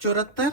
74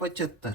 75,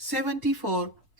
74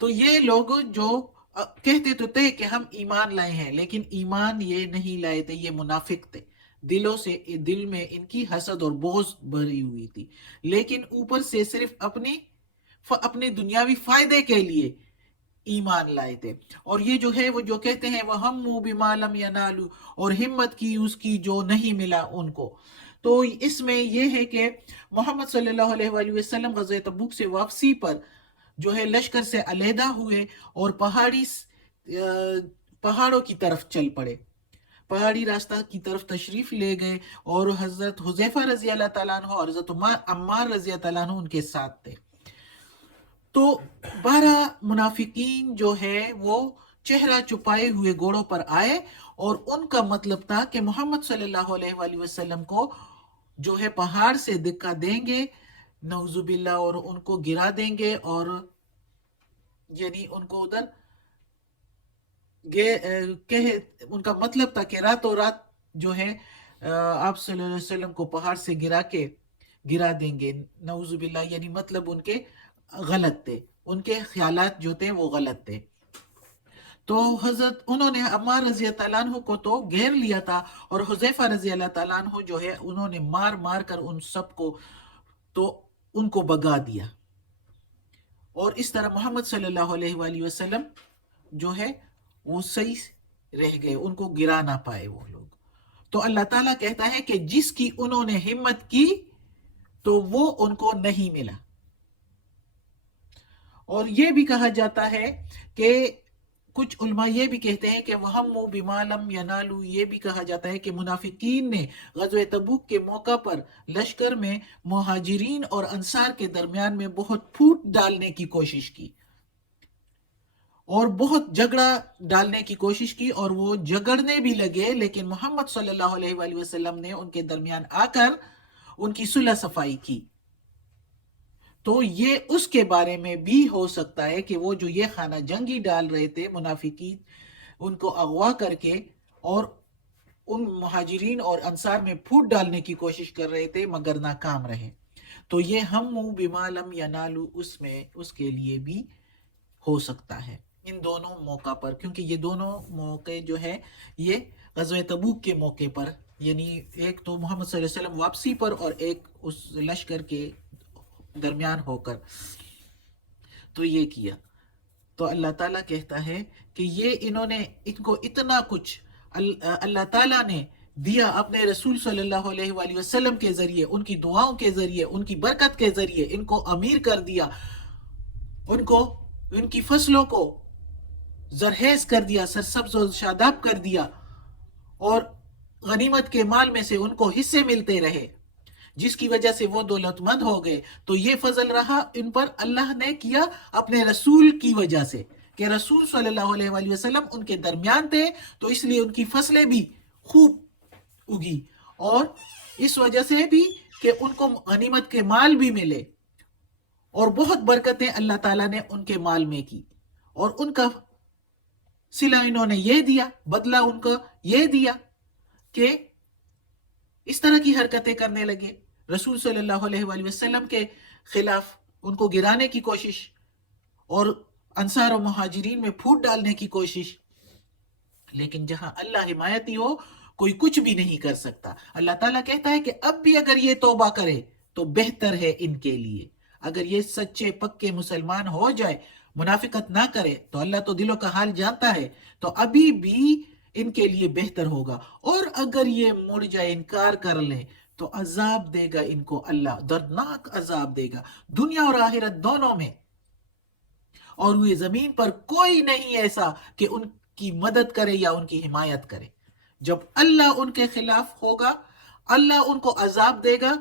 تو یہ لوگ جو کہتے تو تھے کہ ہم ایمان لائے ہیں، لیکن ایمان یہ نہیں لائے تھے، یہ منافق تھے، دل میں ان کی حسد اور بغض بھری ہوئی تھی، لیکن اوپر سے صرف اپنے دنیاوی فائدے کے لیے ایمان لائے تھے۔ اور یہ جو ہے وہ جو کہتے ہیں وہ ہم بما لم ینالو، اور ہمت کی اس کی جو نہیں ملا ان کو۔ تو اس میں یہ ہے کہ محمد صلی اللہ علیہ وآلہ وسلم غزوہ تبوک سے واپسی پر جو ہے لشکر سے علیحدہ ہوئے اور پہاڑوں کی طرف چل پڑے، پہاڑی راستہ کی طرف تشریف لے گئے، اور حضرت حذیفہ رضی اللہ تعالیٰ عنہ اور حضرت عمار رضی اللہ تعالیٰ عنہ ان کے ساتھ تھے۔ تو 12 منافقین جو ہے وہ چہرہ چھپائے ہوئے گھوڑوں پر آئے، اور ان کا مطلب تھا کہ محمد صلی اللہ علیہ وآلہ وسلم کو جو ہے پہاڑ سے دھکا دیں گے، نعوذ باللہ، اور ان کو گرا دیں گے، اور یعنی ان کو ادھر ان کا مطلب تھا کہ راتوں رات جو ہے آپ صلی اللہ علیہ وسلم کو پہاڑ سے گرا دیں گے، نعوذ باللہ، یعنی مطلب ان کے غلط تھے، ان کے خیالات جو تھے وہ غلط تھے۔ تو انہوں نے عمار رضی اللہ تعالیٰ عنہ کو تو گھیر لیا تھا، اور حذیفہ رضی اللہ تعالیٰ عنہ جو ہے انہوں نے مار مار کر ان سب کو تو ان کو بگا دیا، اور اس طرح محمد صلی اللہ علیہ وآلہ وسلم جو ہے وہ صحیح رہ گئے، ان کو گرا نہ پائے وہ لوگ۔ تو اللہ تعالیٰ کہتا ہے کہ جس کی انہوں نے ہمت کی تو وہ ان کو نہیں ملا۔ اور یہ بھی کہا جاتا ہے کہ کچھ علماء یہ بھی کہتے ہیں کہ وَهَمُّوا بِمَا لَمْ يَنَالُوا، یہ بھی کہا جاتا ہے کہ منافقین نے غزوہ تبوک کے موقع پر لشکر میں مہاجرین اور انصار کے درمیان میں بہت پھوٹ ڈالنے کی کوشش کی، اور بہت جھگڑا ڈالنے کی کوشش کی، اور وہ جھگڑنے بھی لگے، لیکن محمد صلی اللہ علیہ وآلہ وسلم نے ان کے درمیان آ کر ان کی صلح صفائی کی۔ تو یہ اس کے بارے میں بھی ہو سکتا ہے کہ وہ جو یہ خانہ جنگی ڈال رہے تھے منافقین، ان کو اغوا کر کے اور ان مہاجرین اور انصار میں پھوٹ ڈالنے کی کوشش کر رہے تھے، مگر ناکام رہے۔ تو یہ ہم بما لم ینالو اس کے لیے بھی ہو سکتا ہے ان دونوں موقع پر، کیونکہ یہ دونوں موقع جو ہے یہ غزوہ تبوک کے موقع پر، یعنی ایک تو محمد صلی اللہ علیہ وسلم واپسی پر، اور ایک اس لشکر کے درمیان ہو کر تو یہ کیا۔ تو اللہ تعالیٰ کہتا ہے کہ ان کو اتنا کچھ اللہ تعالیٰ نے دیا اپنے رسول صلی اللہ علیہ وآلہ وسلم کے ذریعے، ان کی دعاؤں کے ذریعے، ان کی برکت کے ذریعے، ان کو امیر کر دیا، ان کی فصلوں کو زرخیز کر دیا، سرسبز و شاداب کر دیا، اور غنیمت کے مال میں سے ان کو حصے ملتے رہے، جس کی وجہ سے وہ دولت مند ہو گئے۔ تو یہ فضل رہا ان پر، اللہ نے کیا اپنے رسول کی وجہ سے، کہ رسول صلی اللہ علیہ وآلہ وسلم ان کے درمیان تھے، تو اس لیے ان کی فصلیں بھی خوب اگی، اور اس وجہ سے بھی کہ ان کو غنیمت کے مال بھی ملے، اور بہت برکتیں اللہ تعالیٰ نے ان کے مال میں کی، اور ان کا صلہ انہوں نے یہ دیا، بدلہ ان کو یہ دیا کہ اس طرح کی حرکتیں کرنے لگے، رسول صلی اللہ علیہ وآلہ وسلم کے خلاف ان کو گرانے کی کوشش، اور انصار و مہاجرین میں پھوٹ ڈالنے کی کوشش۔ لیکن جہاں اللہ حمایتی ہو کوئی کچھ بھی نہیں کر سکتا۔ اللہ تعالیٰ کہتا ہے کہ اب بھی اگر یہ توبہ کرے تو بہتر ہے ان کے لیے، اگر یہ سچے پکے مسلمان ہو جائے، منافقت نہ کرے، تو اللہ تو دلوں کا حال جانتا ہے، تو ابھی بھی ان کے لیے بہتر ہوگا۔ اور اگر یہ مڑ جائے، انکار کر لے، تو عذاب دے گا ان کو اللہ، دردناک عذاب دے گا، دنیا اور آخرت دونوں میں، اور وہ زمین پر کوئی نہیں ایسا کہ ان کی مدد کرے یا ان کی حمایت کرے۔ جب اللہ ان کے خلاف ہوگا، اللہ ان کو عذاب دے گا،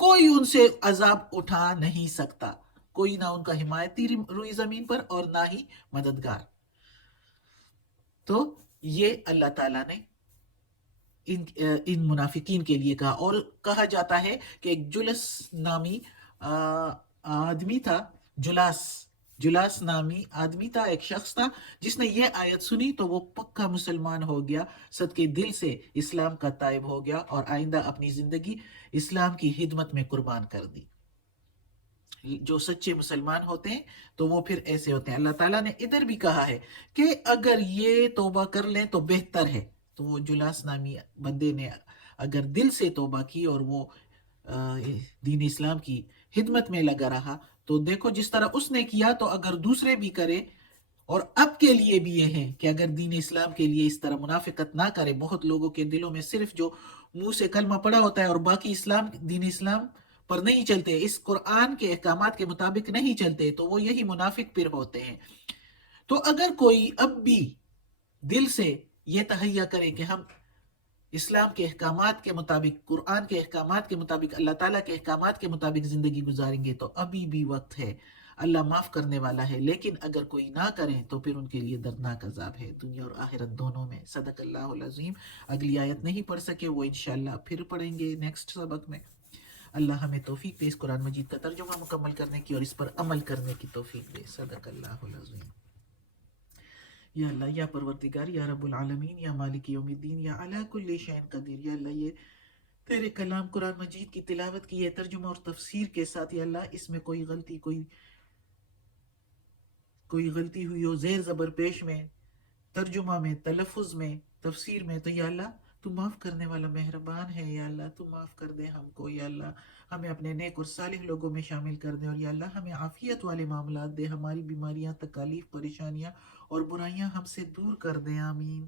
کوئی ان سے عذاب اٹھا نہیں سکتا، کوئی نہ ان کا حمایتی روئی زمین پر اور نہ ہی مددگار۔ تو یہ اللہ تعالیٰ نے ان منافقین کے لیے کہا۔ اور کہا جاتا ہے کہ ایک جلس نامی آدمی تھا، جلاس نامی آدمی تھا، ایک شخص تھا، جس نے یہ آیت سنی تو وہ پکا مسلمان ہو گیا، صدقے دل سے اسلام کا تائب ہو گیا، اور آئندہ اپنی زندگی اسلام کی خدمت میں قربان کر دی۔ جو سچے مسلمان ہوتے ہیں تو وہ پھر ایسے ہوتے ہیں. اللہ تعالیٰ نے ادھر بھی کہا ہے کہ اگر یہ توبہ کر لیں تو بہتر ہے. تو وہ جلاس نامی بندے نے اگر دل سے توبہ کی اور وہ دین اسلام کی خدمت میں لگا رہا، تو دیکھو جس طرح اس نے کیا، تو اگر دوسرے بھی کرے. اور اب کے لیے بھی یہ ہے کہ اگر دین اسلام کے لیے اس طرح منافقت نہ کرے. بہت لوگوں کے دلوں میں صرف جو منہ سے کلمہ پڑا ہوتا ہے اور باقی دین اسلام پر نہیں چلتے، اس قرآن کے احکامات کے مطابق نہیں چلتے، تو وہ یہی منافق پھر ہوتے ہیں. تو اگر کوئی اب بھی دل سے یہ تہیہ کرے کہ ہم اسلام کے احکامات کے مطابق، قرآن کے احکامات کے مطابق، اللہ تعالیٰ کے احکامات کے مطابق زندگی گزاریں گے، تو ابھی بھی وقت ہے. اللہ معاف کرنے والا ہے. لیکن اگر کوئی نہ کرے تو پھر ان کے لیے دردناک عذاب ہے، دنیا اور آخرت دونوں میں. صدق اللہ العظیم. اگلی آیت نہیں پڑھ سکے، وہ انشاءاللہ پھر پڑھیں گے نیکسٹ سبق میں. اللہ ہمیں توفیق دے اس قرآن مجید کا ترجمہ مکمل کرنے کی اور اس پر عمل کرنے کی توفیق دے. صدق اللہ العظیم. یا اللہ، یا پروردگار، یا رب العالمین، یا مالک یوم الدین، یا علی کل شیء قدیر. یا اللہ، یہ تیرے کلام قرآن مجید کی تلاوت کی ہے ترجمہ اور تفسیر کے ساتھ. یا اللہ، اس میں کوئی غلطی ہوئی ہو، زیر زبر پیش میں، ترجمہ میں، تلفظ میں، تفسیر میں، تو یا اللہ تو معاف کرنے والا مہربان ہے. یا اللہ تو معاف کر دے ہم کو. یا اللہ ہمیں اپنے نیک اور صالح لوگوں میں شامل کر دے. اور یا اللہ ہمیں عافیت والے معاملات دے، ہماری بیماریاں، تکالیف، پریشانیاں اور برائیاں ہم سے دور کر دے. آمین.